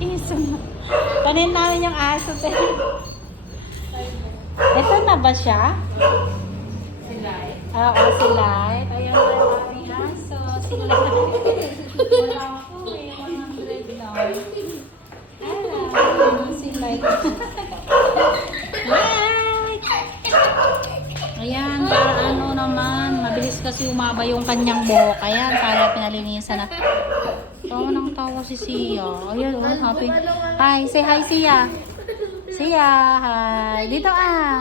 Iso na. Panin namin yung aso. Ito na ba siya? Si Light. Oo, si Light. Ayan na yung aming aso. Si Light. Wala ako eh. 100 lang. Hello. Si Light. Light! Ayan, para ano naman. Mabilis kasi umaba yung kanyang buhok. Ayan, para pinalinisan na. Tawa ng tawa si Sia. Ayan, oh, happy. Hi, say hi, Sia. Sia, hi. Dito ah.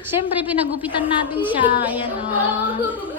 Siyempre, pinagupitan natin siya. Ayan, oh.